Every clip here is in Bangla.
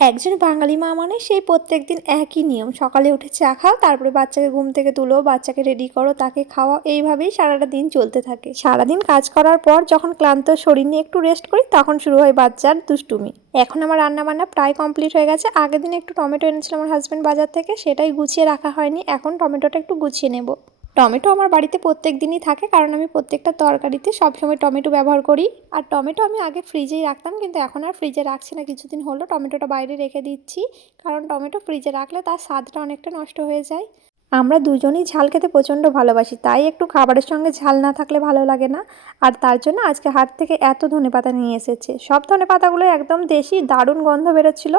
একজন বাঙালি মা মানে সেই প্রত্যেকদিন একই নিয়ম, সকালে উঠে চা খাও, তারপরে বাচ্চাকে ঘুম থেকে তুলো, বাচ্চাকে রেডি করো, তাকে খাওয়াও, এইভাবেই সারাটা দিন চলতে থাকে। সারাদিন কাজ করার পর যখন ক্লান্ত শরীর নিয়ে একটু রেস্ট করি তখন শুরু হয় বাচ্চার দুষ্টুমি। এখন আমার রান্না বান্না প্রায় কমপ্লিট হয়ে গেছে। আগের দিন একটু টমেটো এনেছিল আমার হাজব্যান্ড বাজার থেকে, সেটাই গুছিয়ে রাখা হয়নি, এখন টমেটোটা একটু গুছিয়ে নেব। টমেটো আমার বাড়িতে প্রত্যেক দিনই থাকে, কারণ আমি প্রত্যেকটা তরকারিতে সবসময় টমেটো ব্যবহার করি। আর টমেটো আমি আগে ফ্রিজেই রাখতাম, কিন্তু এখন আর ফ্রিজে রাখছি না, কিছুদিন হলো টমেটোটা বাইরে রেখে দিচ্ছি, কারণ টমেটো ফ্রিজে রাখলে তার স্বাদটা অনেকটা নষ্ট হয়ে যায়। আমরা দুজনেই ঝাল খেতে প্রচণ্ড ভালোবাসি, তাই একটু খাবারের সঙ্গে ঝাল না থাকলে ভালো লাগে না। আর তার জন্য আজকে হাট থেকে এত ধনেপাতা নিয়ে এসেছে। সব ধনেপাতাগুলো একদম দেশি, দারুণ গন্ধ বেরোচ্ছিল।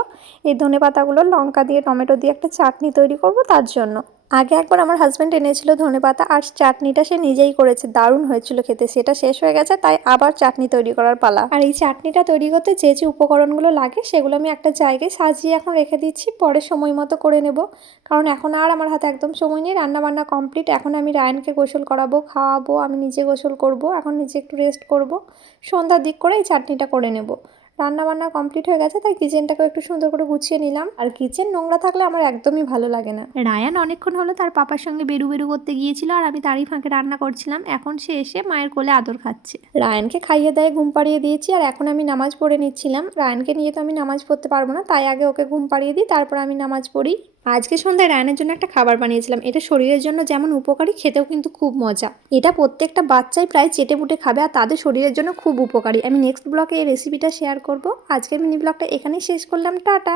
এই ধনেপাতাগুলো লঙ্কা দিয়ে টমেটো দিয়ে একটা চাটনি তৈরি করব, তার জন্য। আগে একবার আমার হাজব্যান্ড এনেছিল ধনেপাতা, আর চাটনিটা সে নিজেই করেছে, দারুণ হয়েছিল খেতে। সেটা শেষ হয়ে গেছে, তাই আবার চাটনি তৈরি করার পালা। আর এই চাটনিটা তৈরি করতে যে যে উপকরণগুলো লাগে সেগুলো আমি একটা জায়গায় সাজিয়ে এখন রেখে দিচ্ছি, পরে সময় মতো করে নেব। কারণ এখন আর আমার হাতে একদম সময় নেই, রান্না বান্না কমপ্লিট। এখন আমি রায়ানকে গোসল করাবো, খাওয়াবো, আমি নিজে গোসল করব, এখন নিজে একটু রেস্ট করব। সন্ধ্যার দিক করে এই চাটনিটা করে নেব। রান্না বান্না কমপ্লিট হয়ে গেছে, তাই কিচেনটাকে একটু সুন্দর করে গুছিয়ে নিলাম। আর কিচেন নোংরা থাকলে আমার একদমই ভালো লাগে না। রায়ান অনেকক্ষণ হলো তার পাপার সঙ্গে বেরু বেরু করতে গিয়েছিল, আর আমি তারই ফাঁকে রান্না করছিলাম। এখন সে এসে মায়ের কোলে আদর খাচ্ছে। রায়ানকে খাইয়ে দেয়, ঘুম পাড়িয়ে দিয়েছি, আর এখন আমি নামাজ পড়ে নিচ্ছিলাম। রায়ানকে নিয়ে তো আমি নামাজ পড়তে পারবো না, তাই আগে ওকে ঘুম পাড়িয়ে দিই, তারপর আমি নামাজ পড়ি। আজকে সন্ধ্যায় রায়ানের জন্য একটা খাবার বানিয়েছিলাম। এটা শরীরের জন্য যেমন উপকারী, খেতেও কিন্তু খুব মজা। এটা প্রত্যেকটা বাচ্চাই প্রায় চেটে পুটে খাবে, আর তাদের শরীরের জন্য খুব উপকারী। আমি নেক্সট ব্লগে এই রেসিপিটা শেয়ার করব। আজকের মিনি ব্লগটা এখানেই শেষ করলাম, টাটা।